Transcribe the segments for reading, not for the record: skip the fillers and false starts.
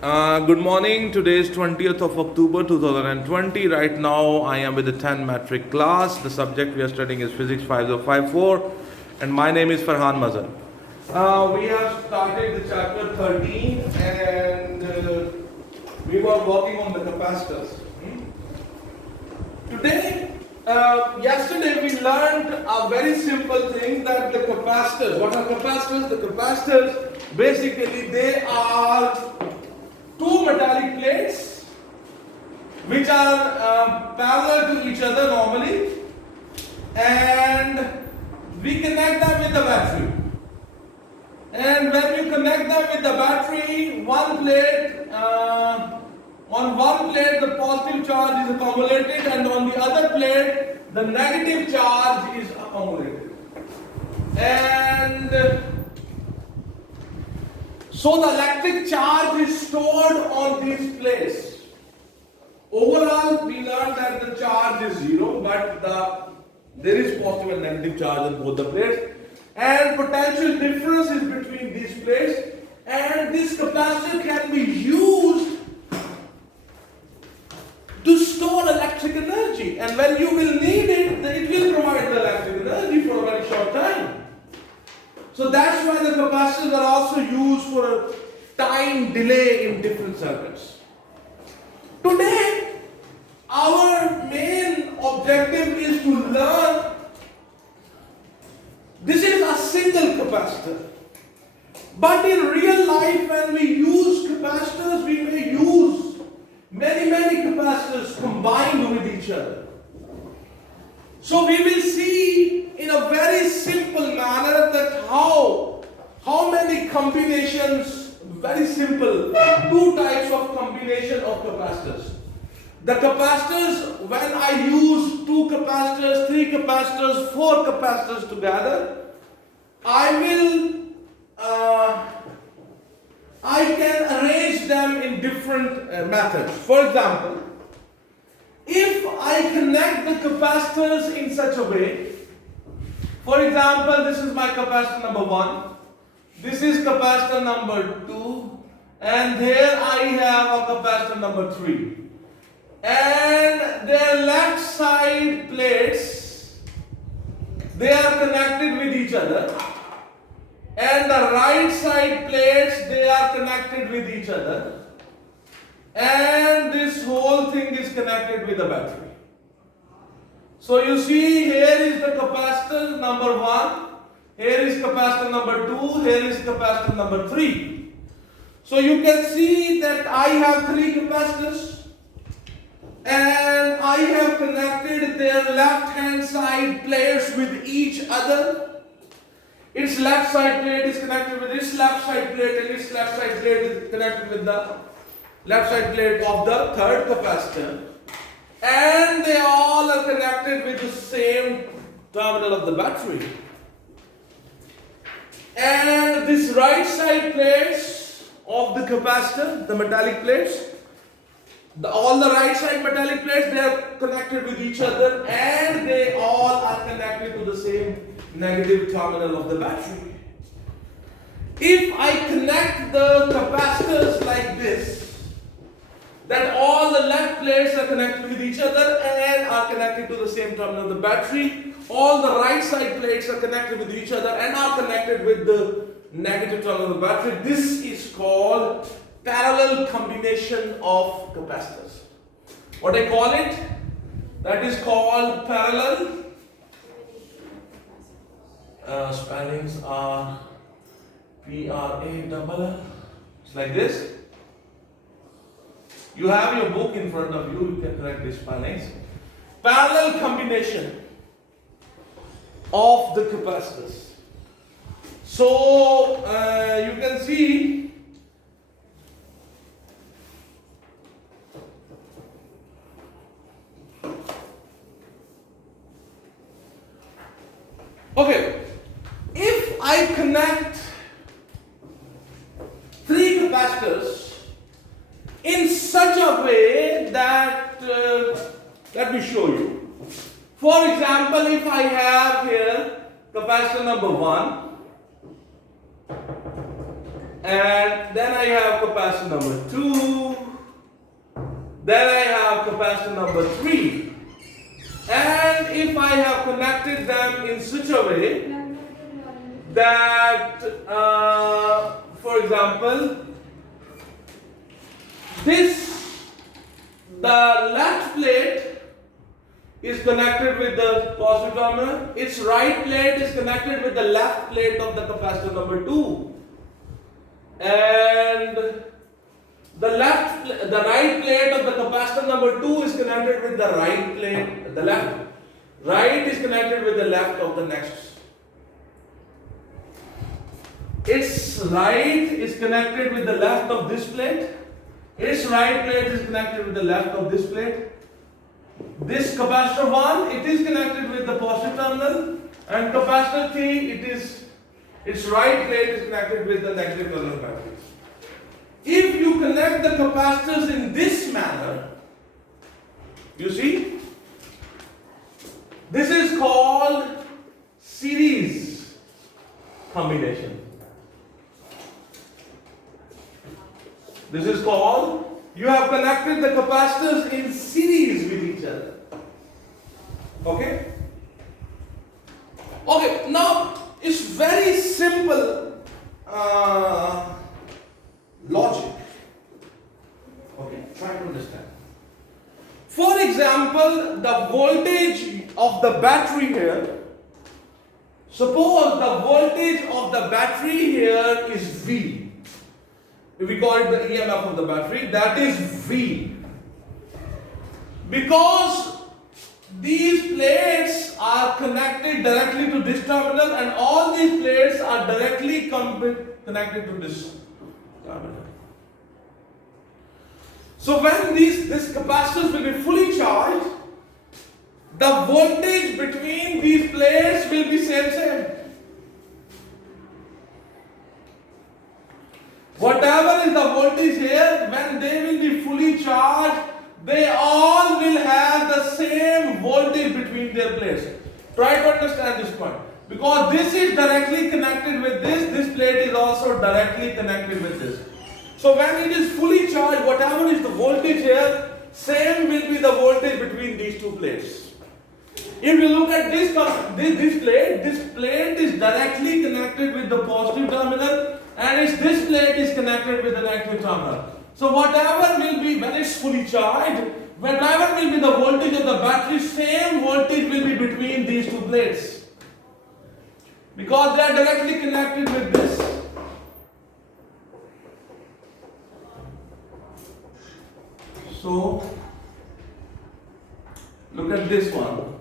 Good morning. Today is 20th of October 2020. Right now I am with the 10 Matric class. The subject we are studying is Physics 5054 and my name is Ferhan Mazher. We have started the chapter 13 and we were working on the capacitors. Today, yesterday we learned a very simple thing that the capacitors, what are capacitors? The capacitors basically they are two metallic plates which are parallel to each other normally, and we connect them with the battery. And when you connect them with the battery, on one plate the positive charge is accumulated and on the other plate the negative charge is accumulated. And so the electric charge is stored on these plates. Overall, we learned that the charge is zero, but there is positive and negative charge on both the plates. And potential difference is between these plates. And this capacitor can be used to store electric energy. And when you will need it, it will provide the electric energy for a very short time. So that's why the capacitors are also used for a time delay in different circuits. Today, our main objective is to learn. This is a single capacitor. But in real life, when we use capacitors, we may use many capacitors combined with each other. So we will see in a very simple manner that how many combinations, very simple, two types of combination of capacitors. The capacitors, when I use two capacitors, three capacitors, four capacitors together, I can arrange them in different methods. For example, if I connect the capacitors in such a way, for example, this is my capacitor number 1, this is capacitor number 2, and here I have a capacitor number 3. And their left side plates, they are connected with each other. And the right side plates, they are connected with each other. And this whole thing is connected with the battery. So you see, here is the capacitor number 1, here is capacitor number 2, here is capacitor number 3. So you can see that I have 3 capacitors and I have connected their left hand side plates with each other. Its left side plate is connected with its left side plate and its left side plate is connected with the left side plate of the third capacitor, and they all are connected with the same terminal of the battery. And this right side plates of the capacitor, the metallic plates, all the right side metallic plates, they are connected with each other and they all are connected to the same negative terminal of the battery. If I connect the capacitors like this, that all the left plates are connected with each other and are connected to the same terminal of the battery. All the right side plates are connected with each other and are connected with the negative terminal of the battery. This is called parallel combination of capacitors. What I call it? That is called parallel. Spellings are PRALL. It's like this. You have your book in front of you, you can correct these spellings. Parallel combination of the capacitors. So you can see okay, if I connect 3 capacitors in such a way that, let me show you. For example, if I have here capacitor number 1 and then I have capacitor number 2, then I have capacitor number 3. And if I have connected them in such a way that, for example, the left plate is connected with the positive terminal, its right plate is connected with the left plate of the capacitor number 2, and the right plate of the capacitor number 2 is connected with the right plate, the right is connected with the left of the next. Its right is connected with the left of this plate, its right plate is connected with the left of this plate. This capacitor 1, it is connected with the positive terminal, and capacitor 3, its right plate is connected with the negative terminal batteries. If you connect the capacitors in this manner, you see, this is called series combination. This is called, you have connected the capacitors in series with each other. Okay? Okay, now it's very simple logic. Okay, try to understand. For example, the voltage of the battery here, suppose the voltage of the battery here is V. If we call it the EMF of the battery, that is V. Because these plates are connected directly to this terminal, and all these plates are directly connected to this terminal. So when these capacitors will be fully charged, the voltage between these plates will be same. Whatever is the voltage here, when they will be fully charged, they all will have the same voltage between their plates. Try to understand this point. Because this is directly connected with this plate is also directly connected with this. So when it is fully charged, whatever is the voltage here, same will be the voltage between these two plates. If you look at this plate is directly connected with the positive terminal, and this plate is connected with the negative terminal. So whatever will be, when it's fully charged, whatever will be the voltage of the battery, same voltage will be between these two plates. Because they are directly connected with this. So, look at this one.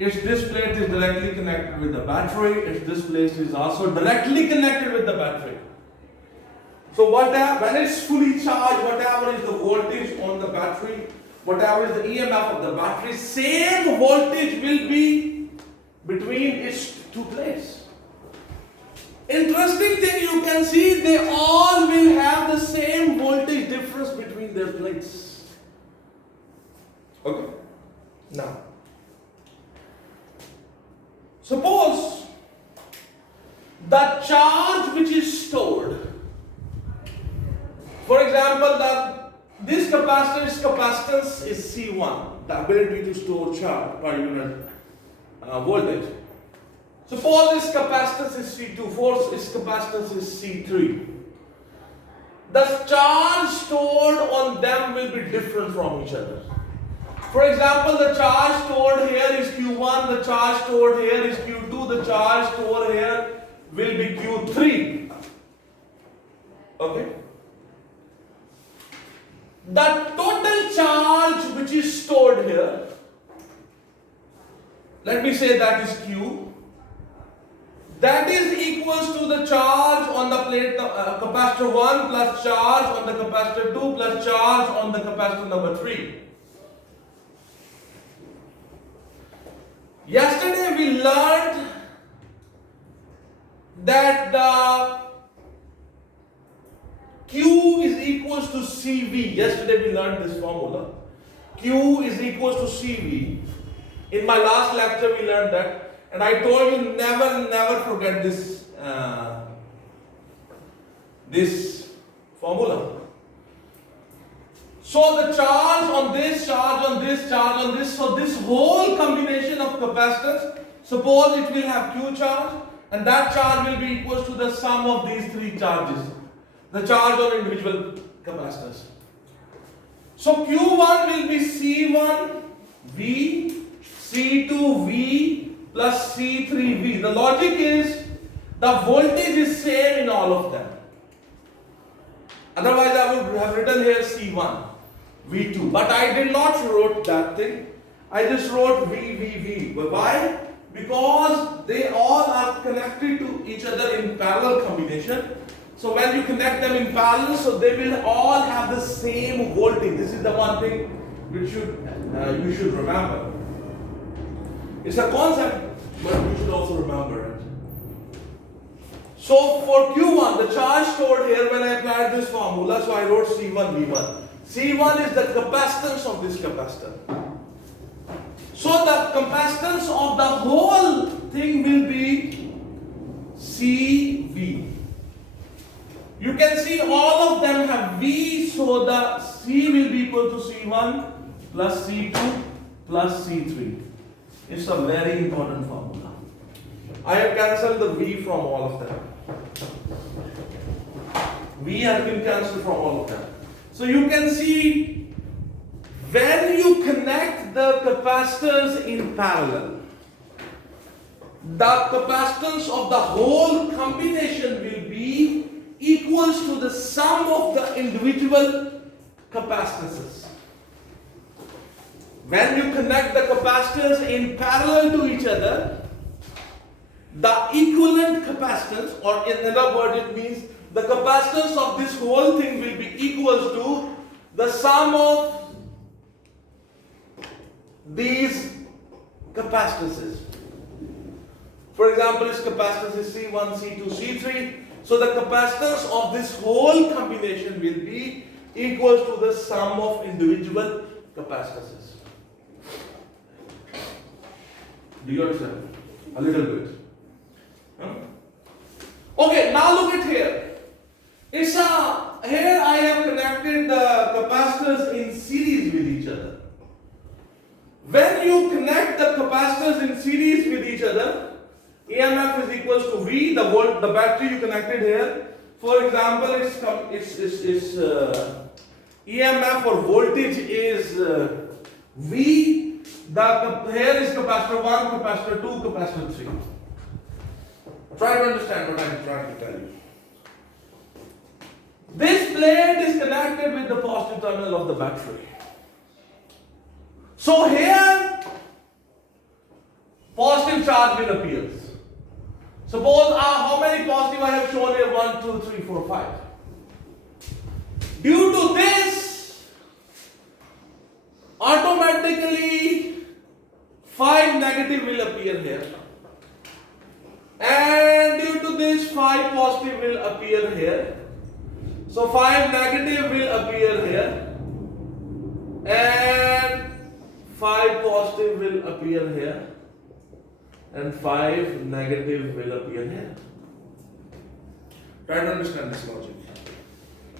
If this plate is directly connected with the battery, if this plate is also directly connected with the battery. So when it's fully charged, whatever is the voltage on the battery, whatever is the EMF of the battery, same voltage will be between its two plates. Interesting thing, you can see they all will have the same voltage difference between their plates. Okay? Now, suppose the charge which is stored, for example, this capacitance is C1, the ability to store charge per unit voltage. Suppose this capacitance is C2, this capacitance is C3. The charge stored on them will be different from each other. For example, the charge stored here is Q1, the charge stored here is Q2, the charge stored here will be Q3. Okay? The total charge which is stored here, let me say that is Q, that is equals to the charge on the plate capacitor 1 plus charge on the capacitor 2 plus charge on the capacitor number 3. Yesterday we learned that the Q is equals to CV. Yesterday we learned this formula. Q is equals to CV. In my last lecture we learned that, and I told you never forget this this formula. So the charge on this, charge on this, charge on this, so this whole combination of capacitors, suppose it will have Q charge, and that charge will be equal to the sum of these three charges, the charge on individual capacitors. So Q1 will be C1 V, C2 V plus C3 V. The logic is the voltage is same in all of them. Otherwise I would have written here C1 V2, but I did not wrote that thing. I just wrote V. Why? Because they all are connected to each other in parallel combination. So when you connect them in parallel, so they will all have the same voltage. This is the one thing which you should remember. It's a concept, but you should also remember it. So for Q1, the charge stored here when I applied this formula, so I wrote C1 V1. C1 is the capacitance of this capacitor. So the capacitance of the whole thing will be CV. You can see all of them have V, so the C will be equal to C1 plus C2 plus C3. It's a very important formula. I have cancelled the V from all of them. V has been cancelled from all of them. So you can see when you connect the capacitors in parallel, the capacitance of the whole combination will be equals to the sum of the individual capacitances. When you connect the capacitors in parallel to each other, the equivalent capacitance, or in other words, it means the capacitance of this whole thing will be equals to the sum of these capacitances. For example, its capacitance is C1, C2, C3. So the capacitance of this whole combination will be equals to the sum of individual capacitances. Do you understand? A little bit. Huh? Okay, now look at here. Here I have connected the capacitors in series with each other. When you connect the capacitors in series with each other, EMF is equals to V, the battery you connected here. For example, EMF or voltage is V. Here is capacitor 1, capacitor 2, capacitor 3. Try to understand what I am trying to tell you. This plate is connected with the positive terminal of the battery. So here, positive charge will appear. Suppose how many positive I have shown here? 1, 2, 3, 4, 5. Due to this, automatically 5 negative will appear here. And due to this, 5 positive will appear here. So 5 negative will appear here. And 5 positive will appear here. And 5 negative will appear here. Try to understand this logic.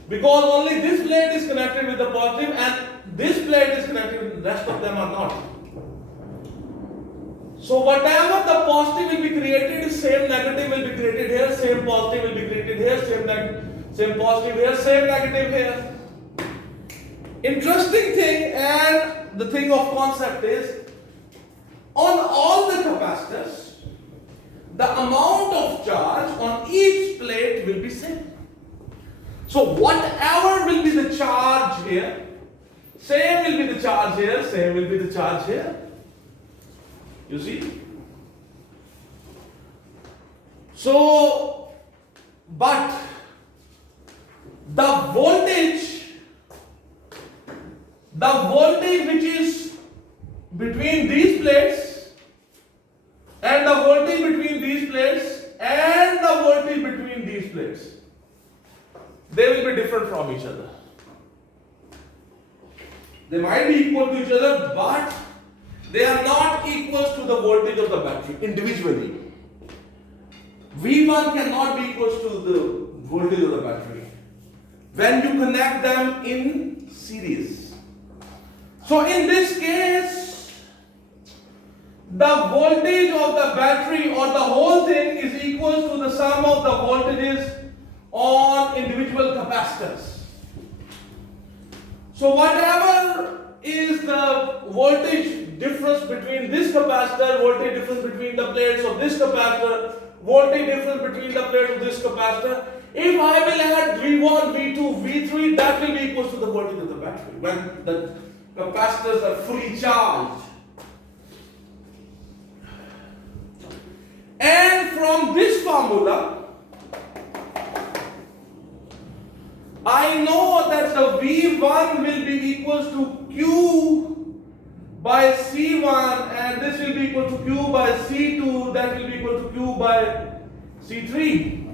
Because only this plate is connected with the positive and this plate is connected with the rest of them are not. So whatever the positive will be created, same negative will be created here, same positive will be created here, same positive here, same negative here. Interesting thing, and the thing of concept is, on all the capacitors, the amount of charge on each plate will be same. So whatever will be the charge here, same will be the charge here, same will be the charge here. You see? So, but the voltage which is between these plates and the voltage between these plates and the voltage between these plates, they will be different from each other. They might be equal to each other, but they are not equal to the voltage of the battery individually. V1 cannot be equal to the voltage of the battery. when you connect them in series. So in this case, the voltage of the battery or the whole thing is equal to the sum of the voltages on individual capacitors. So whatever is the voltage difference between this capacitor, voltage difference between the plates of this capacitor, voltage difference between the plates of this capacitor, if I will add V1, V2, V3, that will be equal to the voltage of the battery when the capacitors are fully charged. And from this formula, I know that the V1 will be equal to Q by C1, and this will be equal to Q by C2, that will be equal to Q by C3.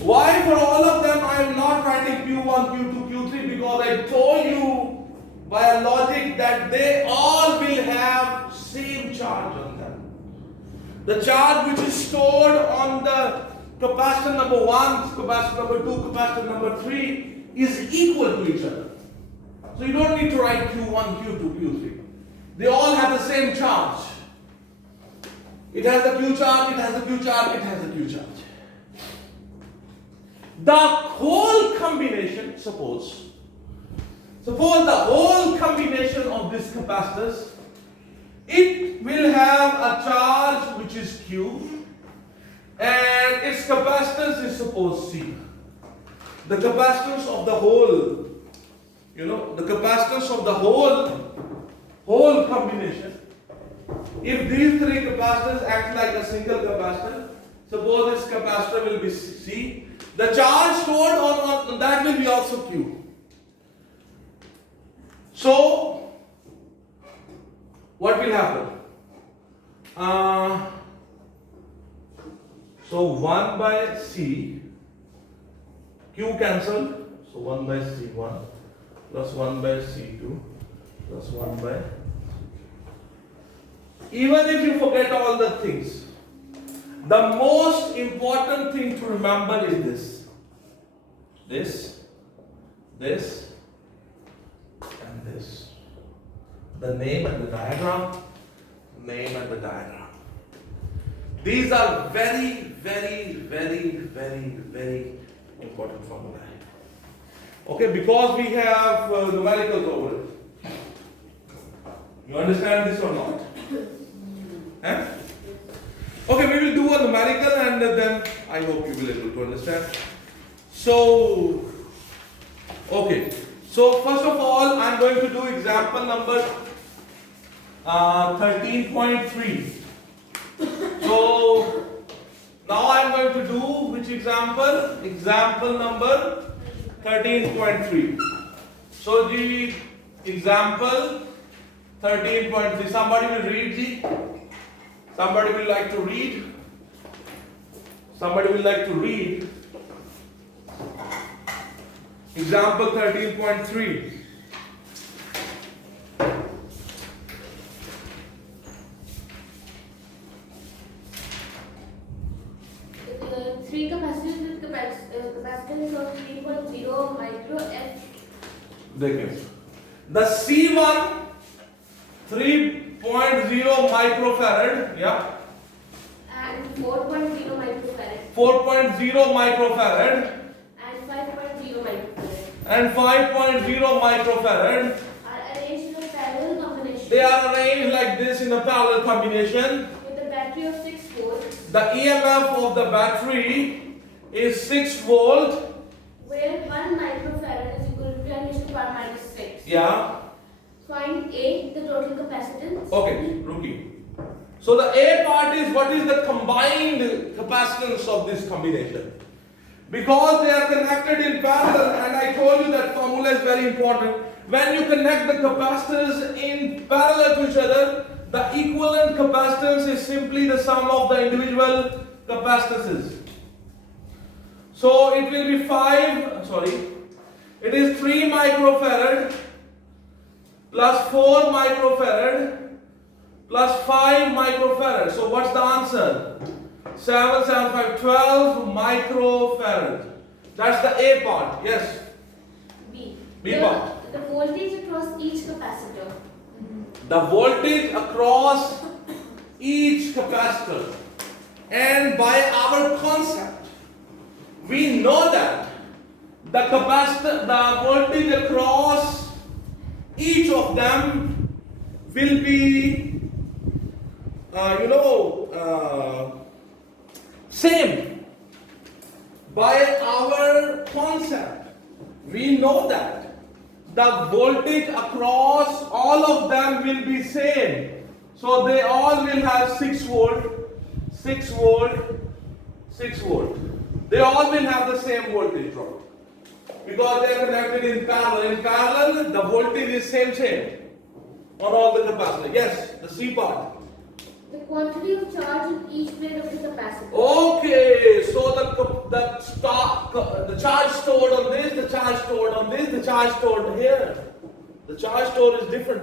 Why for all of them I am not writing Q1, Q2, Q3? Because I told you by a logic that they all will have same charge on them. The charge which is stored on the capacitor number 1, capacitor number 2, capacitor number 3 is equal to each other. So you don't need to write Q1, Q2, Q3. They all have the same charge. It has a Q charge, it has a Q charge, it has a Q charge. The whole combination, suppose the whole combination of these capacitors, it will have a charge which is Q and its capacitance is suppose C. The capacitance of the whole, the capacitance of the whole combination, if these three capacitors act like a single capacitor, suppose this capacitor will be C, the charge stored on that will be also Q. So, what will happen? So 1 by C, Q cancelled, so 1 by C1 plus 1 by C2 plus 1 by. Even if you forget all the things, the most important thing to remember is this, and this. The name and the diagram, These are very, very, very, very, very important formulae. Okay, because we have numericals over it. You understand this or not? Eh? Okay, we will do a numerical and then I hope you will be able to understand. So, okay. So first of all, I am going to do example number 13.3. So now I am going to do which example? Example number 13.3. So the example 13.3. Somebody will read the. Somebody will like to read. Somebody will like to read. Example 13.3. Three capacitors with capacitance of 3.0 micro F. देखिए, the C1 3.0 microfarad, yeah, and 4.0 microfarad. 4.0 microfarad And 5.0 microfarad. and 5.0 microfarad. Are arranged in a parallel combination. They are arranged like this in a parallel combination. With a battery of 6 volts. The EMF of the battery is 6 volt. Where 1 microfarad is equal to 10 raised to power minus 6. Yeah. Find A, the total capacitance. Okay, rookie. So the A part is what is the combined capacitance of this combination. Because they are connected in parallel, and I told you that formula is very important. When you connect the capacitors in parallel to each other, the equivalent capacitance is simply the sum of the individual capacitances. So it will be 3 microfarad plus 4 microfarad plus 5 microfarad. So what's the answer? 7, 7, 5, 12 microfarad. That's the A part. Yes. B part. The voltage across each capacitor. The voltage across each capacitor. And by our concept, we know that the voltage across each of them will be, same. By our concept, we know that the voltage across all of them will be same. So they all will have 6 volt, 6 volt, 6 volt. They all will have the same voltage drop because they are connected in parallel. In parallel, the voltage is same on all the capacitors. Yes, the C part. The quantity of charge in each plate of the capacitor. Okay, so the charge stored on this, the charge stored on this, the charge stored here. The charge stored is different.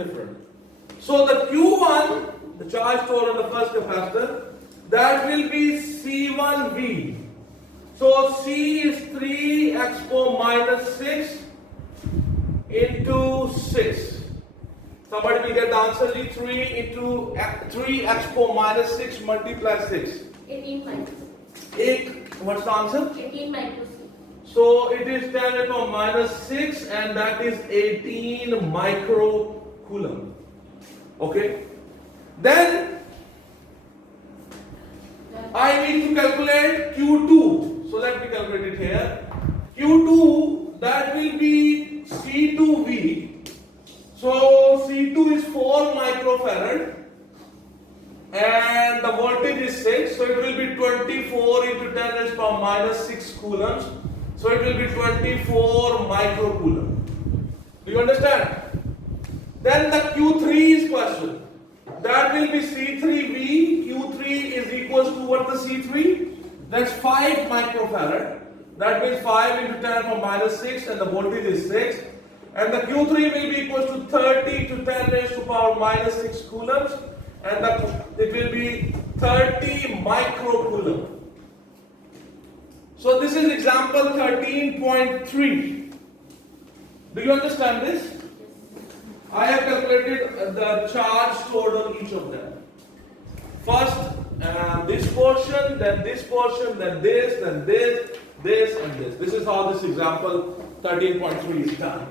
So the Q1, the charge stored on the first capacitor, that will be C1V. So C is 3 expo minus 6 into 6. Somebody will get the answer. 3 into 3 expo minus 6 multiply 6. 18 micro. What's the answer? 18 micro. So it is 10 expo minus 6 and that is 18 microcoulomb. Okay. Then I need to calculate Q2. So let me calculate it here. Q2, that will be C2V. So C2 is 4 microfarad and the voltage is 6. So it will be 24 into 10 raised to power minus 6 coulombs. So it will be 24 microcoulomb. Do you understand? Then the Q3 is question. That will be C3V. Q3 is equals to what the C3? That's 5 microfarad. That means 5 into 10 to minus 6 and the voltage is 6. And the Q3 will be equals to 30 to 10 raised to power minus 6 coulombs. And it will be 30 microcoulomb. So this is example 13.3. Do you understand this? I have calculated the charge stored on each of them. First this portion, then this portion, then this, then this, this and this. This is how this example 13.3 is done.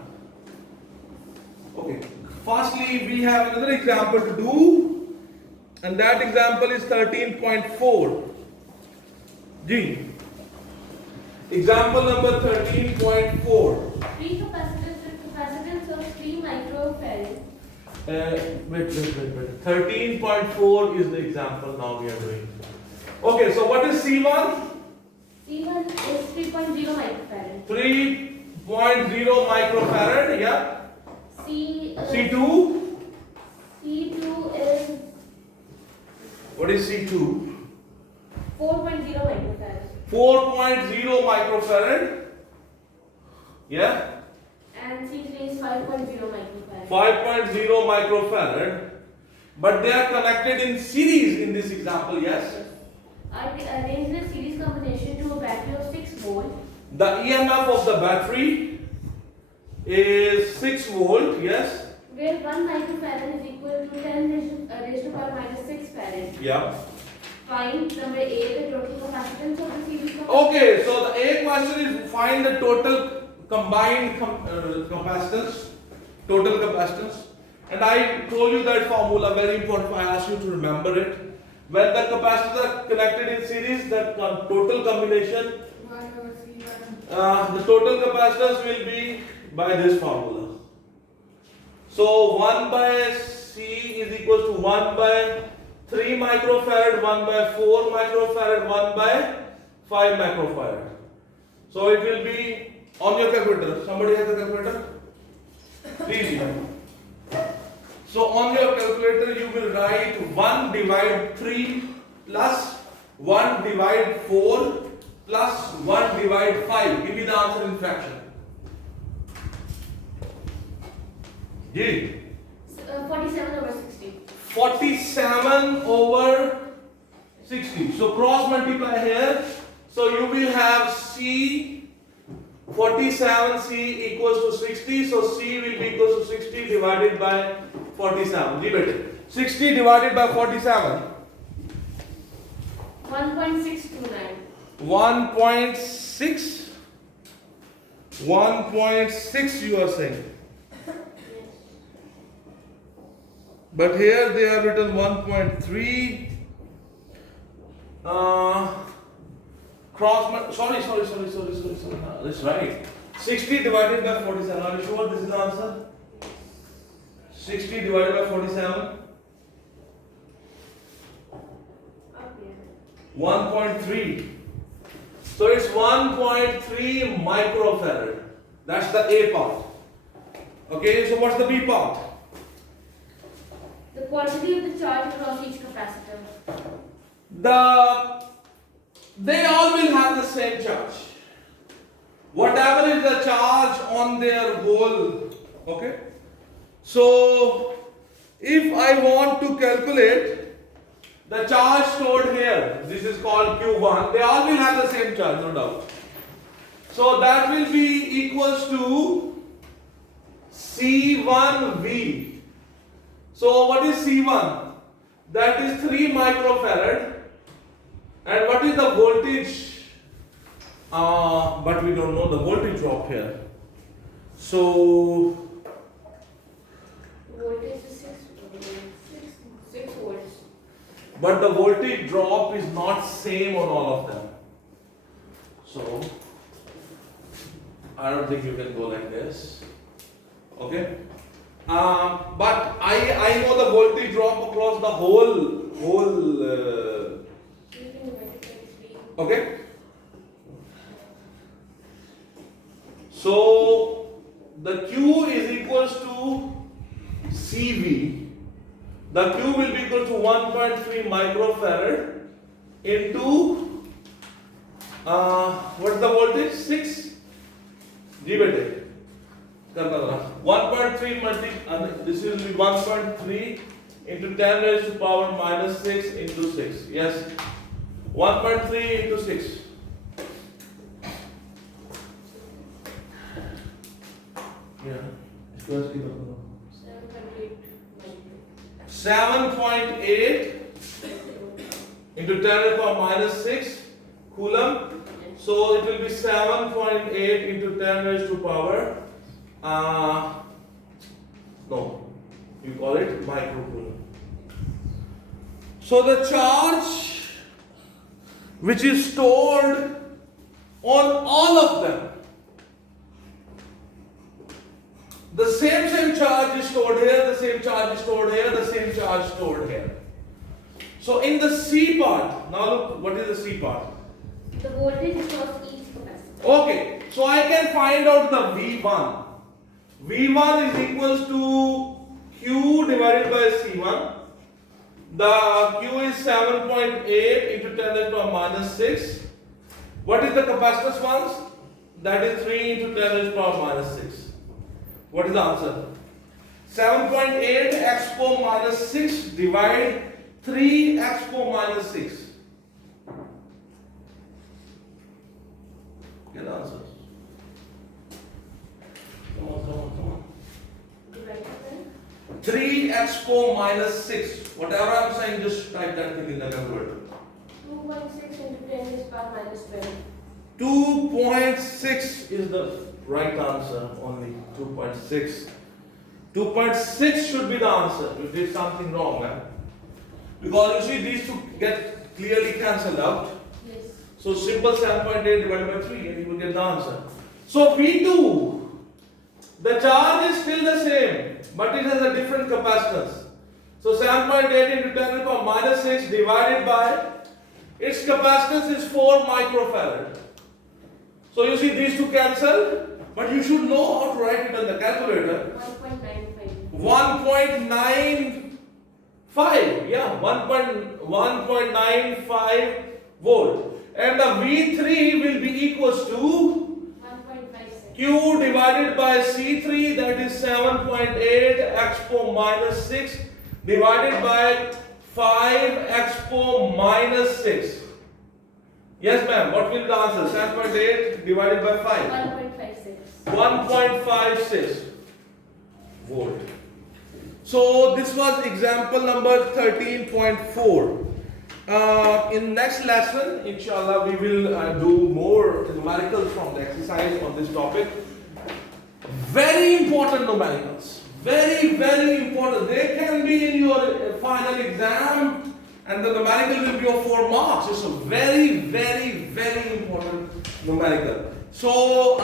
Okay. Firstly, we have another example to do, and that example is 13.4. G. Example number 13.4. 3 capacitors with capacitance of 3 microfarad. Wait. 13.4 is the example now we are doing. Okay, so what is C1? C1 is 3.0 microfarad. 3.0 microfarad, yeah. C2? C2 is What is C2? 4.0 microfarad. 4.0 microfarad. Yeah. And C3 is 5.0 microfarad. 5.0 microfarad. But they are connected in series in this example, yes? I arrange the series combination to a battery of 6 volt. The EMF of the battery is 6 volt, yes? Where 1 microfarad is equal to 10 raised to power minus 6 farad. Yeah. Find number A, the total capacitance of the series combination. Okay, so the A question is find the total combined capacitance, total capacitance. And I told you that formula, very important, I asked you to remember it. When the capacitors are connected in series, that total combination, the total capacitance will be by this formula. So 1 by C is equal to 1 by 3 microfarad, 1 by 4 microfarad, 1 by 5 microfarad. So it will be on your calculator. Somebody has a calculator? Please. So on your calculator you will write 1 divide 3 plus 1 divide 4 plus 1 divide 5. Give me the answer in fraction. G. 47 over 60. 47 over 60. So cross multiply here. So you will have C 47C equals to 60, so C will be equals to 60 divided by 47. जी बेटे 60 divided by 47 1.629. 1.6 you are saying, but here they have written 1.3 sorry, that's right. 60 divided by 47. Are you sure this is the answer? 60 divided by 47. 1.3. So it's 1.3 microfarad. That's the A part. Okay, so what's the B part? The quantity of the charge across each capacitor. They all will have the same charge. Whatever is the charge on their whole, okay? So if I want to calculate the charge stored here, this is called Q1, they all will have the same charge, no doubt. So that will be equals to C1V. So what is C1? That is 3 microfarad. And what is the voltage? But we don't know the voltage drop here. So Voltage is 6 volts. but the voltage drop is not same on all of them. So I don't think you can go like this. Okay. But I know the voltage drop across the whole. Okay. So the Q is equals to CV. The Q will be equal to 1.3 microfarad into what's the voltage? 6. जी बेटे करता रहा 1.3 multi this will be 1.3 into 10 raised to power minus 6 into 6. Yes, 1.3 into 6. Yeah. 7.8 into 10 raised to power minus 6 coulomb. So it will be 7.8 into 10 raised to power. No, you call it microcoulomb. So the charge which is stored on all of them, the same charge is stored here, the same charge is stored here, the same charge stored here. So in the C part, now look, what is the C part? The voltage across each capacitor. Okay, so I can find out the V1. V1 is equals to Q divided by C1. The Q is 7.8 into 10 raised to minus 6. What is the capacitor's ones? That is 3 into 10 raised to minus 6. What is the answer? 7.8 expo minus 6 divide 3 expo minus 6. Get the answer. Come on. Divide by 3 expo minus 6. Whatever I'm saying, just type that thing in the calculator. 2.6 into 10 raised to power minus 12. 2.6 is the right answer, only 2.6. 2.6 should be the answer. You did something wrong, man. Because you see, these two get clearly cancelled out. Yes. So simple 7.8 divided by 3 and you will get the answer. So V2, the charge is still the same, but it has a different capacitance. So 7.8 into 10 to the power minus 6 divided by its capacitance is 4 microfarad. So you see these two cancel, but you should know how to write it on the calculator. 1.95. 1.95, yeah, 1.95 volt. And the V3 will be equals to 1.56. Q divided by C3, that is 7.8 expo minus 6 divided by 5 expo minus 6. Yes, ma'am. What will be the answer? 7.8 divided by 5. 1.56. 1.56 volt. So this was example number 13.4. In next lesson, inshallah, we will do more numericals from the exercise on this topic. Very important numericals. Very, very important. They can be in your final exam, and the numerical will be of 4 marks. It's a very, very, very important numerical. So,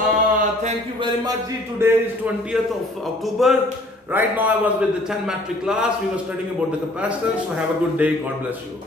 thank you very much. Today is 20th of October. Right now I was with the 10 matric class. We were studying about the capacitors. So have a good day. God bless you.